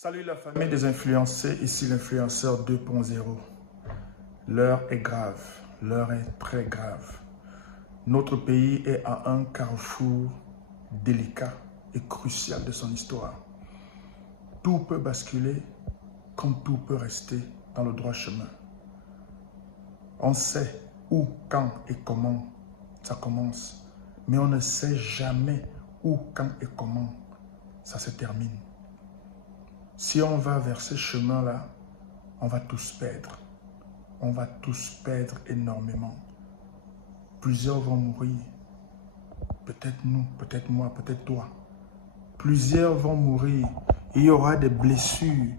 Salut la famille des influencés, ici l'influenceur 2.0. L'heure est grave, l'heure est très grave. Notre pays est à un carrefour délicat et crucial de son histoire. Tout peut basculer comme tout peut rester dans le droit chemin. On sait où, quand et comment ça commence, mais on ne sait jamais où, quand et comment ça se termine. Si on va vers ce chemin-là, on va tous perdre. On va tous perdre énormément. Plusieurs vont mourir. Peut-être nous, peut-être moi, peut-être toi. Plusieurs vont mourir. Il y aura des blessures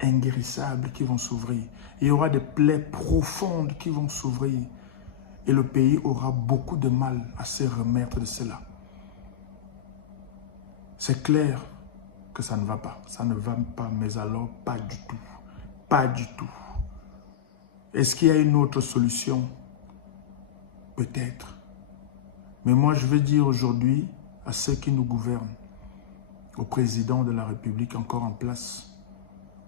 inguérissables qui vont s'ouvrir. Il y aura des plaies profondes qui vont s'ouvrir. Et le pays aura beaucoup de mal à se remettre de cela. C'est clair que ça ne va pas. Ça ne va pas, mais alors pas du tout. Pas du tout. Est-ce qu'il y a une autre solution? Peut-être. Mais moi, je veux dire aujourd'hui à ceux qui nous gouvernent, au président de la République encore en place,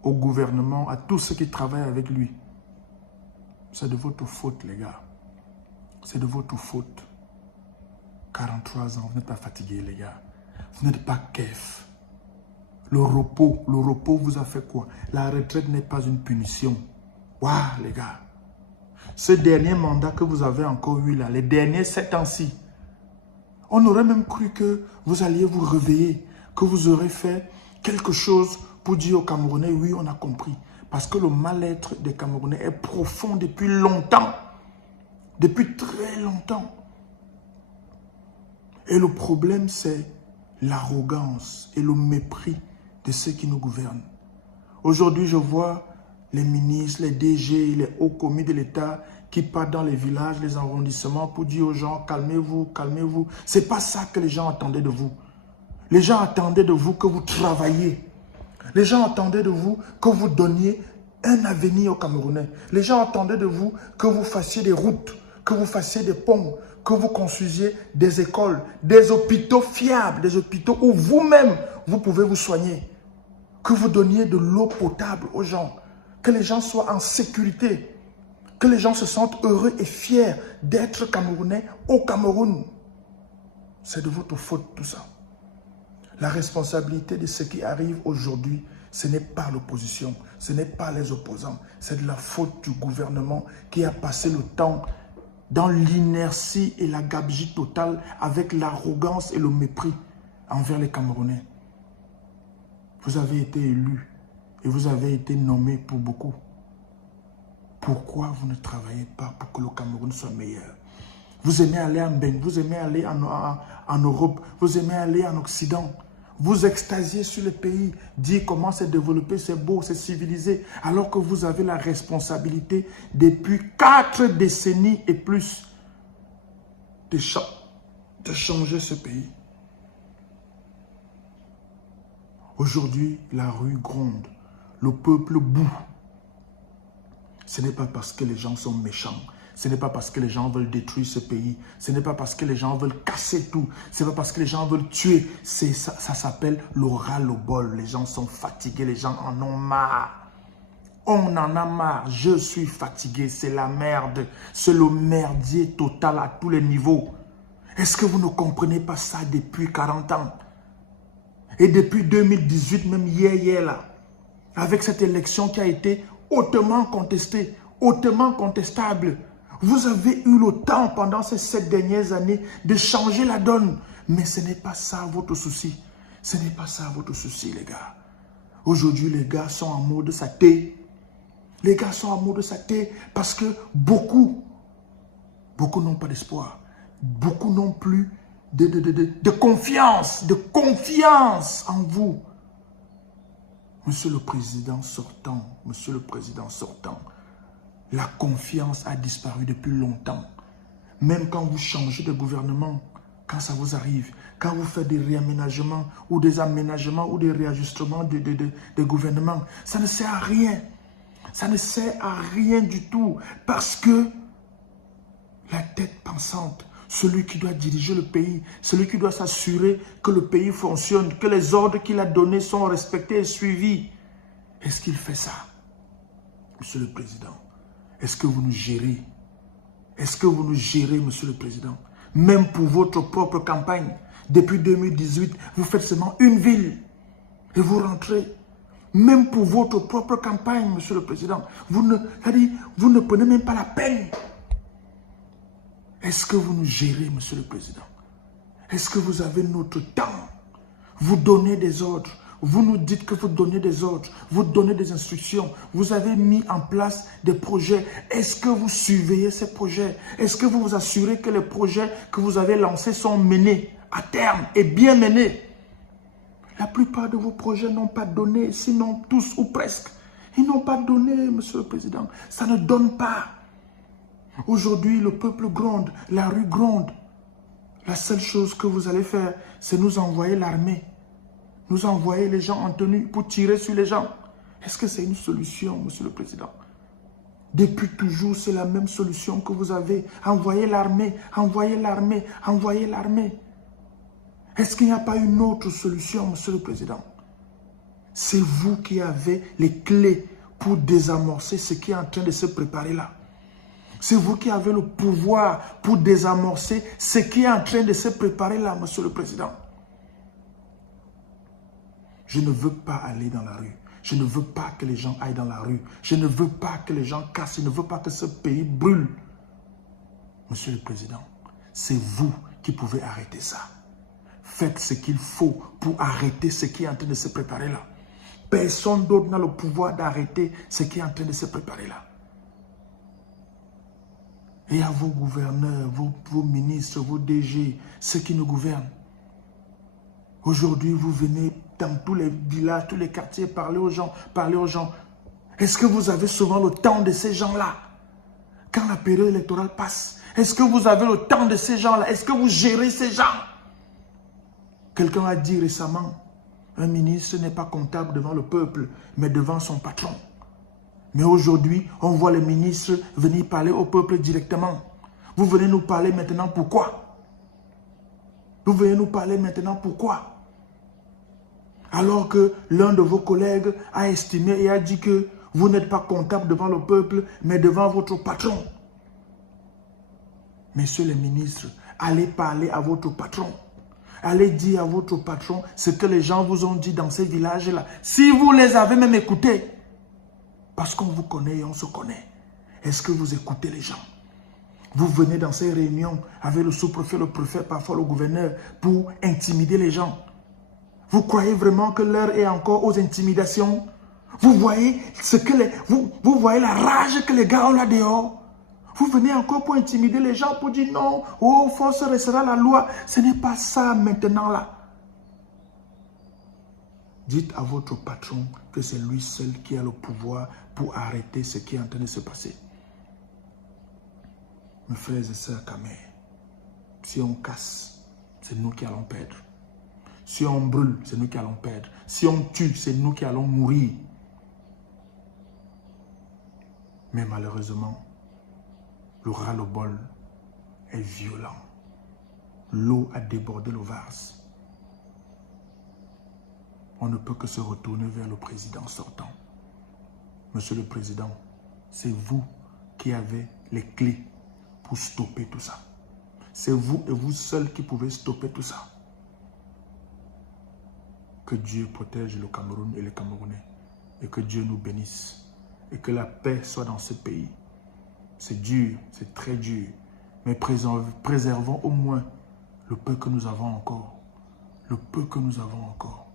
au gouvernement, à tous ceux qui travaillent avec lui, c'est de votre faute, les gars. C'est de votre faute. 43 ans, vous n'êtes pas fatigués, les gars. Vous n'êtes pas kef. Le repos vous a fait quoi? La retraite n'est pas une punition. Waouh, les gars. Ce dernier mandat que vous avez encore eu là, les derniers 7 ans-ci, on aurait même cru que vous alliez vous réveiller, que vous aurez fait quelque chose pour dire aux Camerounais, oui, on a compris. Parce que le mal-être des Camerounais est profond depuis longtemps. Depuis très longtemps. Et le problème, c'est l'arrogance et le mépris de ceux qui nous gouvernent. Aujourd'hui, je vois les ministres, les DG, les hauts commis de l'État qui partent dans les villages, les arrondissements pour dire aux gens, calmez-vous, calmez-vous. Ce n'est pas ça que les gens attendaient de vous. Les gens attendaient de vous que vous travailliez. Les gens attendaient de vous que vous donniez un avenir aux Camerounais. Les gens attendaient de vous que vous fassiez des routes, que vous fassiez des ponts, que vous construisiez des écoles, des hôpitaux fiables, des hôpitaux où vous-même, vous pouvez vous soigner. Que vous donniez de l'eau potable aux gens, que les gens soient en sécurité, que les gens se sentent heureux et fiers d'être Camerounais au Cameroun. C'est de votre faute tout ça. La responsabilité de ce qui arrive aujourd'hui, ce n'est pas l'opposition, ce n'est pas les opposants, c'est de la faute du gouvernement qui a passé le temps dans l'inertie et la gabegie totale avec l'arrogance et le mépris envers les Camerounais. Vous avez été élu et vous avez été nommé pour beaucoup. Pourquoi vous ne travaillez pas pour que le Cameroun soit meilleur? Vous aimez aller en Beng, vous aimez aller en Europe, vous aimez aller en Occident. Vous extasiez sur le pays, dire comment c'est développé, c'est beau, c'est civilisé, alors que vous avez la responsabilité depuis 4 décennies et plus de changer ce pays. Aujourd'hui, la rue gronde, le peuple boue. Ce n'est pas parce que les gens sont méchants. Ce n'est pas parce que les gens veulent détruire ce pays. Ce n'est pas parce que les gens veulent casser tout. Ce n'est pas parce que les gens veulent tuer. Ça s'appelle le ras-le-bol. Les gens sont fatigués. Les gens en ont marre. On en a marre. Je suis fatigué. C'est la merde. C'est le merdier total à tous les niveaux. Est-ce que vous ne comprenez pas ça depuis 40 ans? Et depuis 2018, même hier là, avec cette élection qui a été hautement contestée, hautement contestable, vous avez eu le temps pendant ces 7 dernières années de changer la donne. Mais ce n'est pas ça votre souci. Ce n'est pas ça votre souci, les gars. Aujourd'hui, les gars sont en mode saté. Les gars sont en mode saté parce que beaucoup n'ont pas d'espoir. Beaucoup n'ont plus de confiance en vous. Monsieur le Président sortant, la confiance a disparu depuis longtemps. Même quand vous changez de gouvernement, quand ça vous arrive, quand vous faites des réaménagements ou des aménagements ou des réajustements de gouvernement, ça ne sert à rien. Ça ne sert à rien du tout parce que la tête pensante, celui qui doit diriger le pays, celui qui doit s'assurer que le pays fonctionne, que les ordres qu'il a donnés sont respectés et suivis, Est-ce qu'il fait ça? Monsieur le Président, est-ce que vous nous gérez? Est-ce que vous nous gérez, Monsieur le Président? Même pour votre propre campagne, depuis 2018, vous faites seulement une ville et vous rentrez. Même pour votre propre campagne, Monsieur le Président, vous ne prenez même pas la peine. Est-ce que vous nous gérez, Monsieur le Président? Est-ce que vous avez notre temps? Vous donnez des ordres. Vous nous dites que vous donnez des ordres. Vous donnez des instructions. Vous avez mis en place des projets. Est-ce que vous surveillez ces projets? Est-ce que vous vous assurez que les projets que vous avez lancés sont menés à terme et bien menés? La plupart de vos projets n'ont pas donné, sinon tous ou presque. Ils n'ont pas donné, Monsieur le Président. Ça ne donne pas. Aujourd'hui, le peuple gronde, la rue gronde. La seule chose que vous allez faire, c'est nous envoyer l'armée. Nous envoyer les gens en tenue pour tirer sur les gens. Est-ce que c'est une solution, Monsieur le Président? Depuis toujours, c'est la même solution que vous avez. Envoyer l'armée, envoyer l'armée, envoyer l'armée. Est-ce qu'il n'y a pas une autre solution, Monsieur le Président? C'est vous qui avez les clés pour désamorcer ce qui est en train de se préparer là. C'est vous qui avez le pouvoir pour désamorcer ce qui est en train de se préparer là, Monsieur le Président. Je ne veux pas aller dans la rue. Je ne veux pas que les gens aillent dans la rue. Je ne veux pas que les gens cassent. Je ne veux pas que ce pays brûle. Monsieur le Président, c'est vous qui pouvez arrêter ça. Faites ce qu'il faut pour arrêter ce qui est en train de se préparer là. Personne d'autre n'a le pouvoir d'arrêter ce qui est en train de se préparer là. Et à vos gouverneurs, vos ministres, vos DG, ceux qui nous gouvernent. Aujourd'hui, vous venez dans tous les villages, tous les quartiers, parler aux gens, parler aux gens. Est-ce que vous avez souvent le temps de ces gens-là? Quand la période électorale passe, est-ce que vous avez le temps de ces gens-là? Est-ce que vous gérez ces gens? Quelqu'un a dit récemment, un ministre n'est pas comptable devant le peuple, mais devant son patron. Mais aujourd'hui, on voit les ministres venir parler au peuple directement. Vous venez nous parler maintenant pourquoi? Vous venez nous parler maintenant pourquoi? Alors que l'un de vos collègues a estimé et a dit que vous n'êtes pas comptable devant le peuple, mais devant votre patron. Messieurs les ministres, allez parler à votre patron. Allez dire à votre patron ce que les gens vous ont dit dans ces villages-là. Si vous les avez même écoutés, parce qu'on vous connaît et on se connaît. Est-ce que vous écoutez les gens? Vous venez dans ces réunions avec le sous-préfet, le préfet, parfois le gouverneur, pour intimider les gens. Vous croyez vraiment que l'heure est encore aux intimidations? Vous voyez, vous voyez la rage que les gars ont là dehors? Vous venez encore pour intimider les gens, pour dire non, oh, force restera la loi. Ce n'est pas ça maintenant là. Dites à votre patron que c'est lui seul qui a le pouvoir pour arrêter ce qui est en train de se passer. Mes frères et sœurs Kamé, si on casse, c'est nous qui allons perdre. Si on brûle, c'est nous qui allons perdre. Si on tue, c'est nous qui allons mourir. Mais malheureusement, le ras-le-bol est violent. L'eau a débordé le vase. On ne peut que se retourner vers le président sortant. Monsieur le Président, c'est vous qui avez les clés pour stopper tout ça. C'est vous et vous seul qui pouvez stopper tout ça. Que Dieu protège le Cameroun et les Camerounais. Et que Dieu nous bénisse. Et que la paix soit dans ce pays. C'est dur, c'est très dur. Mais préservons au moins le peu que nous avons encore. Le peu que nous avons encore.